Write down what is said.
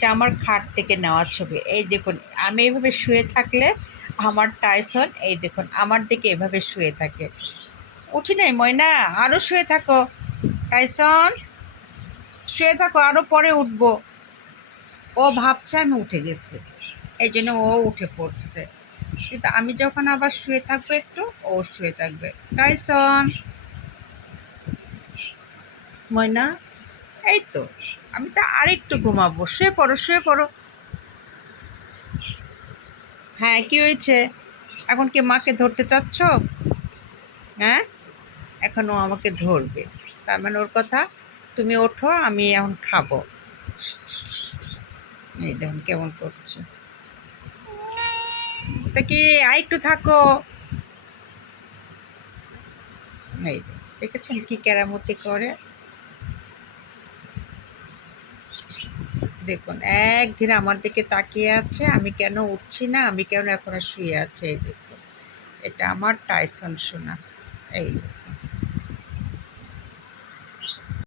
এটা আমার খাট থেকে নেওয়া ছবি। এই দেখুন, আমি এইভাবে শুয়ে থাকলে আমার টাইসন এই দেখুন আমার দিকে এভাবে শুয়ে থাকে। উঠি নাই ময়না, আরও শুয়ে থাকো। টাইসন শুয়ে থাকো, আরও পরে উঠবো। ও ভাবছে আমি উঠে গেছি, এই জন্য ও উঠে পড়ছে। কিন্তু আমি যখন আবার শুয়ে থাকবো একটু, ও শুয়ে থাকবে। টাইসন, ময়না, এই তো, আমি তো আরেকটু ঘুমাবো। শুয়ে পড়ো, শুয়ে পড়ো। হ্যাঁ, কি হয়েছে? এখন কি মাকে ধরতে চাচ্ছ? হ্যাঁ, এখন ও আমাকে ধরবে। তার মানে ওর কথা, তুমি ওঠো, আমি এখন খাবো। এই দেখুন কেমন করছে। তা কি আরেকটু থাকো। এই দেখেছেন কি কেরামতি করে। দেখুন এক ধীরে আমার দিকে তাকিয়ে আছে, আমি কেন উঠছি না, আমি কেন এখনো শুয়ে আছি। এই দেখুন, এটা আমার টাইসন সোনা। এই দেখুন।